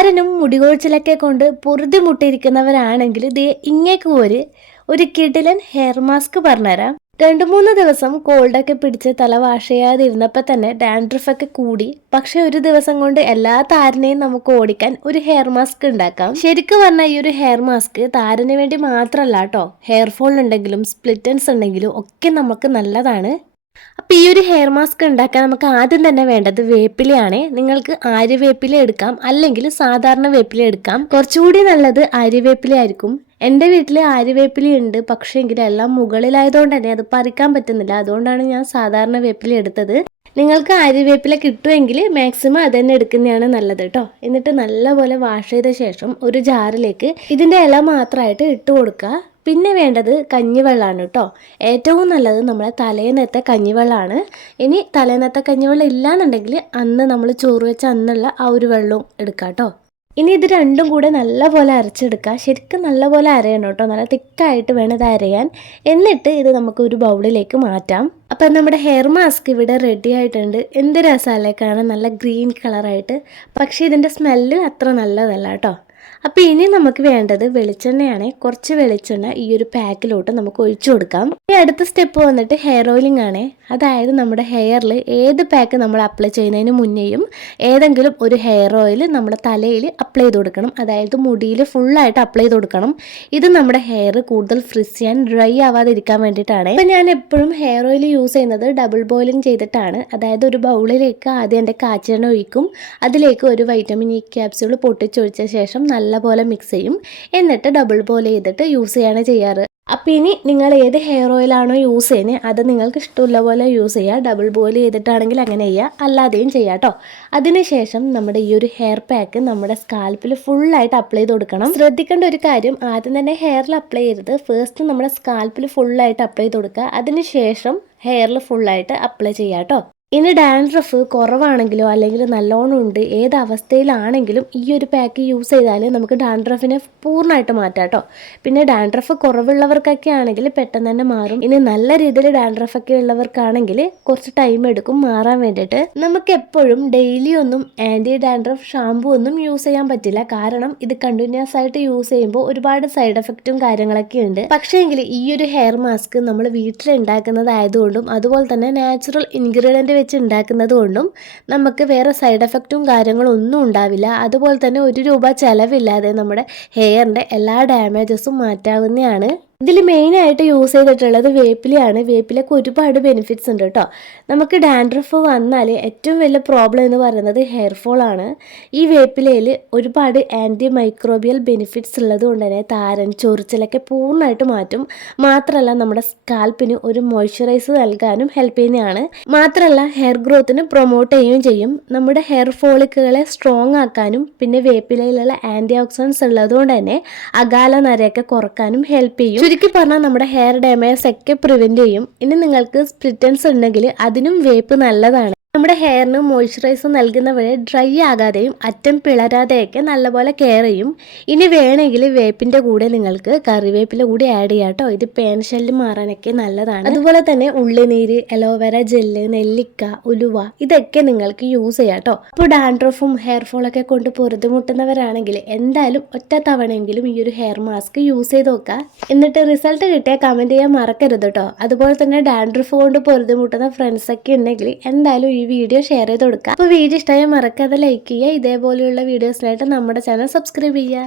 താരനും മുടികൊഴിച്ചിലൊക്കെ കൊണ്ട് പൊറുതിമുട്ടിയിരിക്കുന്നവരാണെങ്കിൽ ദേ ഇങ്ങേക്ക് ഒരു ഒരു കിടിലൻ ഹെയർ മാസ്ക് പറഞ്ഞുതരാം. രണ്ടു മൂന്ന് ദിവസം കോൾഡൊക്കെ പിടിച്ച് തല വാഷ് ചെയ്യാതിരുന്നപ്പോൾ തന്നെ ഡാൻഡ്രഫൊക്കെ കൂടി. പക്ഷെ ഒരു ദിവസം കൊണ്ട് എല്ലാ താരനെയും നമുക്ക് ഓടിക്കാൻ ഒരു ഹെയർ മാസ്ക് ഉണ്ടാക്കാം. ശരിക്കും പറഞ്ഞാൽ ഈ ഒരു ഹെയർ മാസ്ക് താരന് വേണ്ടി മാത്രമല്ല കേട്ടോ ഹെയർ ഫോൾ ഉണ്ടെങ്കിലും സ്പ്ലിറ്റൻസ് ഉണ്ടെങ്കിലും ഒക്കെ നമുക്ക് നല്ലതാണ്. അപ്പോൾ ഈ ഒരു ഹെയർ മാസ്ക് ഉണ്ടാക്കാൻ നമുക്ക് ആദ്യം തന്നെ വേണ്ടത് വേപ്പിലയാണ്. നിങ്ങൾക്ക് ആര്യവേപ്പില എടുക്കാം അല്ലെങ്കിൽ സാധാരണ വേപ്പില എടുക്കാം. കുറച്ചുകൂടി നല്ലത് ആര്യവേപ്പില ആയിരിക്കും. എന്റെ വീട്ടിൽ ആര്യവേപ്പില ഉണ്ട് പക്ഷേ എങ്കിലും എല്ലാം മുകളിലായതുകൊണ്ട് തന്നെ അത് പറിക്കാൻ പറ്റുന്നില്ല. അതുകൊണ്ടാണ് ഞാൻ സാധാരണ വേപ്പില എടുത്തത്. നിങ്ങൾക്ക് ആര്യവേപ്പില കിട്ടുമെങ്കിൽ മാക്സിമം അത് തന്നെ എടുക്കുന്നതാണ് നല്ലത് കേട്ടോ. എന്നിട്ട് നല്ലപോലെ വാഷ് ചെയ്ത ശേഷം ഒരു ജാറിലേക്ക് ഇതിന്റെ ഇല മാത്രമായിട്ട് ഇട്ട് കൊടുക്കുക. പിന്നെ വേണ്ടത് കഞ്ഞിവെള്ളമാണ് കേട്ടോ ഏറ്റവും നല്ലത് നമ്മളെ തലേന്നത്തെ കഞ്ഞിവെള്ളമാണ് ഇനി തലേന്നത്തെ കഞ്ഞിവെള്ളം ഇല്ലാന്നുണ്ടെങ്കിൽ അന്ന് നമ്മൾ ചോറ് വെച്ച അന്നുള്ള ആ ഒരു വെള്ളവും എടുക്കാം കേട്ടോ ഇനി ഇത് രണ്ടും കൂടെ നല്ലപോലെ അരച്ചെടുക്കുക ശരിക്കും നല്ലപോലെ അരയണം കേട്ടോ നല്ല തിക്കായിട്ട് വേണം ഇത് അരയാൻ. എന്നിട്ട് ഇത് നമുക്ക് ഒരു ബൗളിലേക്ക് മാറ്റാം. അപ്പം നമ്മുടെ ഹെയർ മാസ്ക് ഇവിടെ റെഡി ആയിട്ടുണ്ട്. എന്ത് രസമല്ലേ കാണാൻ? നല്ല ഗ്രീൻ കളറായിട്ട്. പക്ഷേ ഇതിന്റെ സ്മെല്ല് അത്ര നല്ലതല്ല കേട്ടോ അപ്പോൾ ഇനി നമുക്ക് വേണ്ടത് വെളിച്ചെണ്ണയാണ്. കുറച്ച് വെളിച്ചെണ്ണ ഈ ഒരു പാക്കിലോട്ട് നമുക്ക് ഒഴിച്ചു കൊടുക്കാം. ഈ അടുത്ത സ്റ്റെപ്പ് വന്നിട്ട് ഹെയർ ഓയിലിംഗ് ആണ്. അതായത് നമ്മുടെ ഹെയറിൽ ഏത് പാക്ക് നമ്മൾ അപ്ലൈ ചെയ്യുന്നതിന് മുന്നേയും ഏതെങ്കിലും ഒരു ഹെയർ ഓയിൽ നമ്മുടെ തലയിൽ അപ്ലൈ ചെയ്ത് കൊടുക്കണം. അതായത് മുടിയിൽ ഫുള്ളായിട്ട് അപ്ലൈ ചെയ്ത് കൊടുക്കണം. ഇത് നമ്മുടെ ഹെയർ കൂടുതൽ ഫ്രിസ് ചെയ്യാൻ ഡ്രൈ ആവാതിരിക്കാൻ വേണ്ടിയിട്ടാണ്. ഇപ്പം ഞാൻ എപ്പോഴും ഹെയർ ഓയിൽ യൂസ് ചെയ്യുന്നത് ഡബിൾ ബോയിലിംഗ് ചെയ്തിട്ടാണ്. അതായത് ഒരു ബൗളിലേക്ക് ആദ്യം എന്റെ കാച്ചെണ്ണ ഒഴിക്കും. അതിലേക്ക് ഒരു വൈറ്റമിൻ ഇ ക്യാപ്സ്യൂൾ പൊട്ടിച്ചൊഴിച്ച ശേഷം നല്ലപോലെ മിക്സ് ചെയ്യും. എന്നിട്ട് ഡബിൾ ബോയിൽ ചെയ്തിട്ട് യൂസ് ചെയ്യാണ് ചെയ്യാറ്. അപ്പോൾ ഇനി നിങ്ങൾ ഏത് ഹെയർ ഓയിലാണോ യൂസ് ചെയ്യുന്നത് അത് നിങ്ങൾക്ക് ഇഷ്ടമുള്ള പോലെ യൂസ് ചെയ്യുക. ഡബിൾ ബോയിൽ ചെയ്തിട്ടാണെങ്കിൽ അങ്ങനെ ചെയ്യുക. അല്ലാതെയും ചെയ്യാം കേട്ടോ അതിനുശേഷം നമ്മുടെ ഈ ഒരു ഹെയർ പാക്ക് നമ്മുടെ സ്കാൽപ്പിൽ ഫുള്ളായിട്ട് അപ്ലൈ ചെയ്ത് കൊടുക്കണം. ശ്രദ്ധിക്കേണ്ട ഒരു കാര്യം ആദ്യം തന്നെ ഹെയറിൽ അപ്ലൈ ചെയ്തത് ഫസ്റ്റ് നമ്മുടെ സ്കാൽപ്പിൽ ഫുള്ളായിട്ട് അപ്ലൈ ചെയ്ത് കൊടുക്കുക. അതിനുശേഷം ഹെയറിൽ ഫുള്ളായിട്ട് അപ്ലൈ ചെയ്യാം കേട്ടോ ഇനി ഡാൻഡ്രഫ് കുറവാണെങ്കിലോ അല്ലെങ്കിൽ നല്ലോണം ഉണ്ട് ഏത് അവസ്ഥയിലാണെങ്കിലും ഈ ഒരു പാക്ക് യൂസ് ചെയ്താൽ നമുക്ക് ഡാൻഡ്രഫിനെ പൂർണമായിട്ട് മാറ്റാം കേട്ടോ പിന്നെ ഡാൻഡ്രഫ് കുറവുള്ളവർക്കൊക്കെ ആണെങ്കിൽ പെട്ടെന്ന് തന്നെ മാറും. ഇനി നല്ല രീതിയിൽ ഡാൻഡ്രഫൊക്കെ ഉള്ളവർക്കാണെങ്കിൽ കുറച്ച് ടൈം എടുക്കും മാറാൻ വേണ്ടിയിട്ട്. നമുക്ക് എപ്പോഴും ഡെയിലി ഒന്നും ആന്റി ഡാൻഡ്രഫ് ഷാമ്പു ഒന്നും യൂസ് ചെയ്യാൻ പറ്റില്ല. കാരണം ഇത് കണ്ടിന്യൂസ് ആയിട്ട് യൂസ് ചെയ്യുമ്പോൾ ഒരുപാട് സൈഡ് എഫക്റ്റും കാര്യങ്ങളൊക്കെ ഉണ്ട്. പക്ഷേ എങ്കിൽ ഈ ഒരു ഹെയർ മാസ്ക് നമ്മൾ വീട്ടിൽ ഉണ്ടാക്കുന്നതായതുകൊണ്ടും അതുപോലെ തന്നെ നാച്ചുറൽ ഇൻഗ്രീഡിയന്റ് വെച്ച് ഉണ്ടാക്കുന്നത് കൊണ്ടും നമുക്ക് വേറെ സൈഡ് എഫക്റ്റും കാര്യങ്ങളും ഒന്നും ഉണ്ടാവില്ല. അതുപോലെ തന്നെ ഒരു രൂപ ചിലവില്ലാതെ നമ്മുടെ ഹെയറിന്റെ എല്ലാ ഡാമേജസും മാറ്റാവുന്നതാണ്. ഇതിൽ മെയിനായിട്ട് യൂസ് ചെയ്തിട്ടുള്ളത് വേപ്പിലയാണ്. വേപ്പിലൊക്കെ ഒരുപാട് ബെനിഫിറ്റ്സ് ഉണ്ട് കേട്ടോ നമുക്ക് ഡാൻഡ്രഫ് വന്നാൽ ഏറ്റവും വലിയ പ്രോബ്ലം എന്ന് പറയുന്നത് ഹെയർ ആണ്. ഈ വേപ്പിലയിൽ ഒരുപാട് ആന്റി മൈക്രോബിയൽ ബെനിഫിറ്റ്സ് ഉള്ളത് കൊണ്ട് തന്നെ താരൻ ചൊറിച്ചിലൊക്കെ പൂർണമായിട്ട് മാറ്റും. മാത്രമല്ല നമ്മുടെ സ്കാൽപ്പിന് ഒരു മോയ്സ്ചറൈസ് നൽകാനും ഹെൽപ്പ് ചെയ്യുന്നതാണ്. മാത്രമല്ല ഹെയർ ഗ്രോത്തിന് പ്രൊമോട്ട് ചെയ്യുകയും ചെയ്യും. നമ്മുടെ ഹെയർ ഫോളിക്കുകളെ സ്ട്രോങ് ആക്കാനും പിന്നെ വേപ്പിലയിലുള്ള ആന്റി ഓക്സിഡൻസ് ഉള്ളതുകൊണ്ട് തന്നെ അകാല നരയൊക്കെ കുറക്കാനും ഹെൽപ്പ് ചെയ്യും. ചുരുക്കി പറഞ്ഞാൽ നമ്മുടെ ഹെയർ ഡാമേജ് ഒക്കെ പ്രിവെന്റ് ചെയ്യും. ഇനി നിങ്ങൾക്ക് സ്പ്രിറ്റൻസ് ഉണ്ടെങ്കിൽ അതിനും വേപ്പ് നല്ലതാണ്. നമ്മുടെ ഹെയറിന് മോയ്സ്ചറൈസർ നൽകുന്ന വഴി ഡ്രൈ ആകാതെയും അറ്റം പിളരാതെയൊക്കെ നല്ലപോലെ കെയർ ചെയ്യും. ഇനി വേണമെങ്കിൽ വേപ്പിന്റെ കൂടെ നിങ്ങൾക്ക് കറിവേപ്പില കൂടി ആഡ് ചെയ്യാം കേട്ടോ. ഇത് പേൻ മാറാനൊക്കെ നല്ലതാണ്. അതുപോലെ തന്നെ ഉള്ളിനീര് അലോവേര ജെല്ല് നെല്ലിക്ക ഉലുവ ഇതൊക്കെ നിങ്ങൾക്ക് യൂസ് ചെയ്യാം കേട്ടോ. അപ്പോൾ ഡാൻഡ്രഫും ഹെയർ ഫോളൊക്കെ കൊണ്ട് പൊറുതുമുട്ടുന്നവരാണെങ്കിൽ എന്തായാലും ഒറ്റ തവണയെങ്കിലും ഈ ഒരു ഹെയർ മാസ്ക് യൂസ് ചെയ്ത് നോക്കുക. എന്നിട്ട് റിസൾട്ട് കിട്ടിയാൽ കമന്റ് ചെയ്യാൻ മറക്കരുത് കേട്ടോ. അതുപോലെ തന്നെ ഡാൻഡ്രഫ് കൊണ്ട് പൊറുതുമുട്ടുന്ന ഫ്രണ്ട്സൊക്കെ ഉണ്ടെങ്കിൽ എന്തായാലും ഈ വീഡിയോ ഷെയർ ചെയ്ത് കൊടുക്കുക അപ്പോൾ വീഡിയോ ഇഷ്ടമായി മറക്കാതെ ലൈക്ക് ചെയ്യുക. ഇതേപോലെയുള്ള വീഡിയോസിനായിട്ട് നമ്മുടെ ചാനൽ സബ്സ്ക്രൈബ് ചെയ്യുക.